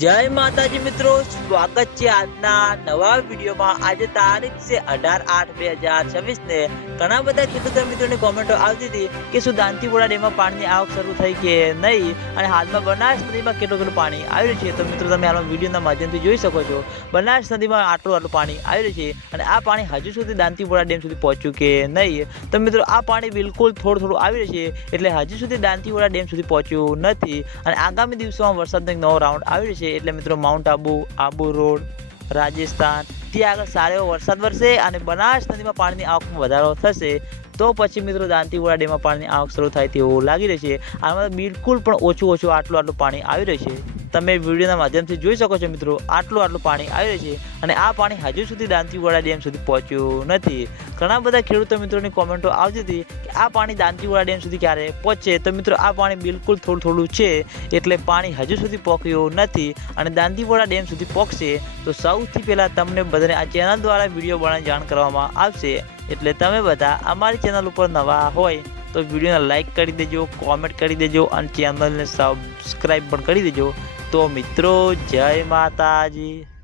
જય માતાજી મિત્રો, સ્વાગત છે આજના નવા વિડીયોમાં। આજે તારીખ છે 18/8/2026 ને ઘણા બધા ખેડૂત મિત્રોની કોમેન્ટો આવતી હતી કે શું દાંતીવાડા ડેમમાં પાણીની આવક શરૂ થઈ કે નહીં, અને હાલમાં બનાસ નદીમાં કેટલું પાણી આવી રહ્યું છે। તો મિત્રો તમે હાલમાં વિડીયોના માધ્યમથી જોઈ શકો છો બનાસ નદીમાં આટલું પાણી આવી રહ્યું છે, અને આ પાણી હજુ સુધી દાંતીવાડા ડેમ સુધી પહોંચ્યું કે નહીં। તો મિત્રો આ પાણી બિલકુલ થોડું આવી રહ્યું છે, એટલે હજુ સુધી દાંતીવાડા ડેમ સુધી પહોંચ્યું નથી, અને આગામી દિવસોમાં વરસાદનો એક નવો રાઉન્ડ આવી રહ્યો છે। એટલે મિત્રો માઉન્ટ આબુ રોડ, રાજસ્થાન ત્યાં આગળ સારો એવો વરસાદ વરસે અને બનાસ નદીમાં પાણીની આવકમાં વધારો થશે, તો પછી મિત્રો દાંતીવાડા ડેમમાં પાણીની આવક શરૂ થાય તેવું લાગી રહ્યું છે। આમાં બિલકુલ પણ ઓછું આટલું પાણી આવી રહ્યું છે। તમે વિડીયોના માધ્યમથી જોઈ શકો છો મિત્રો, આટલું પાણી આવી રહ્યું છે, અને આ પાણી હજુ સુધી દાંતીવાડા ડેમ સુધી પહોંચ્યું નથી। ઘણા બધા ખેડૂતો મિત્રોની કોમેન્ટો આવતી હતી કે આ પાણી દાંતીવાડા ડેમ સુધી ક્યારે પહોંચે। તો મિત્રો આ પાણી બિલકુલ થોડું છે, એટલે પાણી હજુ સુધી પહોંચ્યું નથી, અને દાંતીવાડા ડેમ સુધી પહોંચશે તો સૌથી પહેલાં તમને બધાને આ ચેનલ દ્વારા વિડીયો બનાવી જાણ કરવામાં આવશે। એટલે તમે બધા અમારી ચેનલ ઉપર નવા હોય તો વિડીયોને લાઈક કરી દેજો, કોમેન્ટ કરી દેજો, અને ચેનલને સબસ્ક્રાઈબ પણ કરી દેજો। તો મિત્રો જય માતાજી।